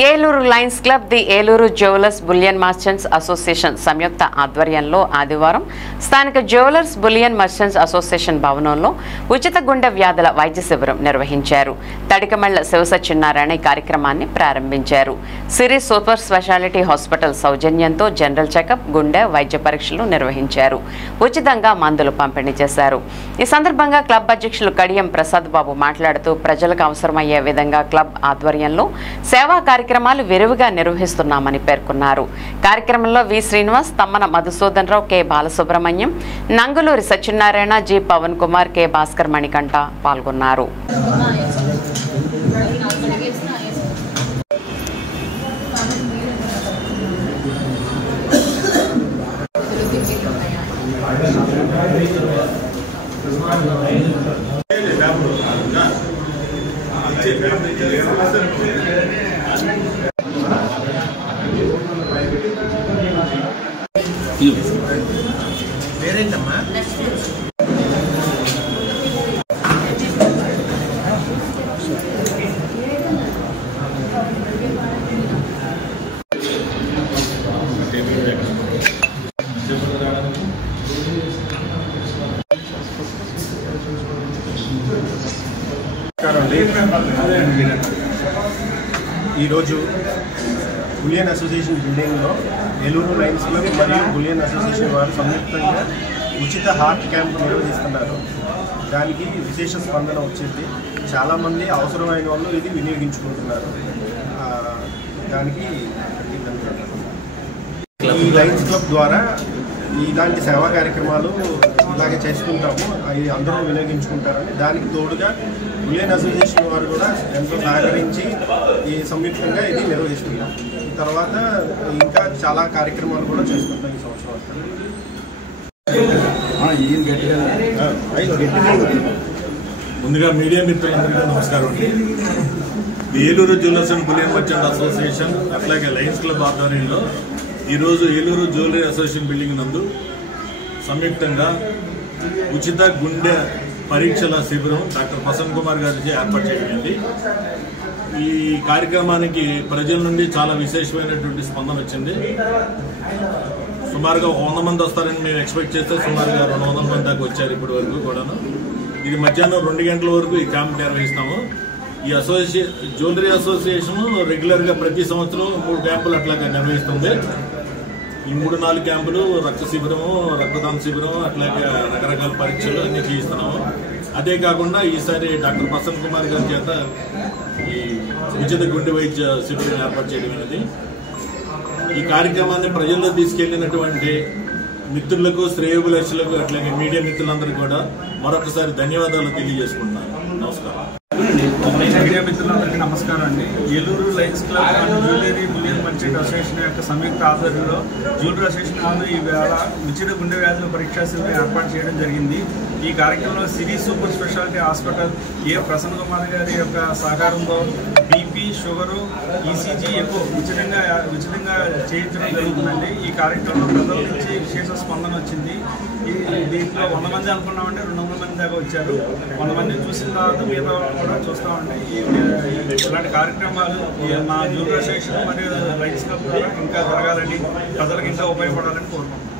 Eluru lions club the Eluru jewellers bullion merchants association సంయుక్త ఆధ్వర్యంలో ఆదివారం స్థానిక జ్యువెలర్స్ బులియన్ మర్చెంట్స్ అసోసియేషన్ భవనంలో ఉచిత గుండె వ్యాధుల వైద్య శిబిరం నిర్వహించారు. తడికమళ్ల శివసత్యనారాయణ కార్యక్రమాన్ని ప్రారంభించారు. సిరి సూపర్ స్పెషాలిటీ హాస్పిటల్ సౌజన్యంతో జనరల్ చెకప్, గుండె వైద్య పరీక్షలు నిర్వహించారు. ఉచితంగా మందులు పంపిణీ చేశారు. ఈ సందర్భంగా క్లబ్ అధ్యక్షులు కడియం ప్రసాద్ బాబు మాట్లాడుతూ ప్రజలకు అవసరమయ్యే విధంగా క్లబ్ ఆధ్వర్యంలో సేవా కార్యక్రమాలు విరివిగా నిర్వహిస్తున్నామని పేర్కొన్నారు. కార్యక్రమంలో V Srinivas, Tammana Madhusudan Rao, K Balasubramanyam, Nanguluri Satyanarayana, G Pavan Kumar, K Bhaskar Manikanta పాల్గొన్నారు. వేరేంటమ్మా ఈరోజు బులియన్ అసోసియేషన్ బిల్డింగ్లో ఏలూరు లయన్స్ క్లబ్ మరియు బులియన్ అసోసియేషన్ వారు సంయుక్తంగా ఉచిత హార్ట్ క్యాంప్ నిర్వహిస్తున్నారు. దానికి విశేష స్పందన వచ్చింది. చాలామంది అవసరమైన వాళ్ళు ఇది వినియోగించుకుంటున్నారు. దానికి ఈ లయన్స్ క్లబ్ ద్వారా ఇలాంటి సేవా కార్యక్రమాలు ఇలాగే చేసుకుంటాము, అవి అందరూ వినియోగించుకుంటారని. దానికి తోడుగా బులియన్ అసోసియేషన్ వారు కూడా ఎంతో సహకరించి ఈ సంయుక్తంగా ఇది నిర్వహిస్తున్నాం. తర్వాత ఇంకా చాలా కార్యక్రమాలు కూడా చేసుకుంటాం ఈ సంవత్సరం. ముందుగా మీడియా మిత్రులందరికీ నమస్కారం అండి. Eluru jewellers and bullion merchant association అట్లాగే లయన్స్ క్లబ్ ఆధ్వర్యంలో ఈరోజు ఏలూరు జ్యువెలరీ అసోసియేషన్ బిల్డింగ్ నందు సంయుక్తంగా ఉచిత గుండె పరీక్షల శిబిరం డాక్టర్ ప్రసన్న కుమార్ గారికి ఏర్పాటు చేయబడింది. ఈ కార్యక్రమానికి ప్రజల నుండి చాలా విశేషమైనటువంటి స్పందన వచ్చింది. సుమారుగా 100 మంది వస్తారని మేము ఎక్స్పెక్ట్ చేస్తే సుమారుగా 200 మంది దాకా వచ్చారు ఇప్పటి వరకు కూడాను. ఇది మధ్యాహ్నం 2 గంటల వరకు ఈ క్యాంప్ నిర్వహిస్తాము. ఈ జ్యువెలరీ అసోసియేషన్ రెగ్యులర్గా ప్రతి సంవత్సరం 3 క్యాంపులు అట్లాగా నిర్వహిస్తుంది. ఈ 3-4 క్యాంపులు రక్త శిబిరము, రక్తదాన శిబిరం, అట్లాగే రకరకాల పరీక్షలు అన్ని చేయిస్తున్నాము. అదే కాకుండా ఈసారి డాక్టర్ ప్రసన్న కుమార్ గారి చేత ఈ ఉచిత గుండె వైద్య శిబిరం ఏర్పాటు చేయడం అనేది. ఈ కార్యక్రమాన్ని ప్రజల్లో తీసుకెళ్లినటువంటి మిత్రులకు, శ్రేయోభిలాషులకు, అట్లాగే మీడియా మిత్రులందరికీ కూడా మరొకసారి ధన్యవాదాలు తెలియజేసుకుంటున్నాను. నమస్కారం. మీడియా మిత్రులందరికీ నమస్కారం అండి. Eluru lions club and jewellery bullion merchant association యొక్క సంయుక్త ఆధ్వర్యంలో జ్యువెలరీ అసోసియేషన్ వాళ్ళు ఈవేళ ఉచిత గుండె వ్యాధుల పరీక్షా శిబిరం ఏర్పాటు చేయడం జరిగింది. ఈ కార్యక్రమంలో Siri super speciality hospital Prasanna Kumar గారి యొక్క సహకారంతో బీపీ, షుగరు, ఈసీజీ ఎక్కువ ఉచితంగా చేయించడం జరుగుతుందండి. ఈ కార్యక్రమంలో ప్రజల నుంచి విశేష స్పందన వచ్చింది. దీంట్లో 100 మంది అనుకున్నామంటే 200 మంది దాకా వచ్చారు. 100 మంది చూసిన తర్వాత మిగతా కూడా చూస్తామండి. ఇలాంటి కార్యక్రమాలు మా జ్యువెలరీ అసోసియేషన్ మరియు లయన్స్ క్లబ్ ద్వారా ఇంకా జరగాలని, ప్రజలకు ఇంకా ఉపయోగపడాలని కోరుకుంటున్నాం.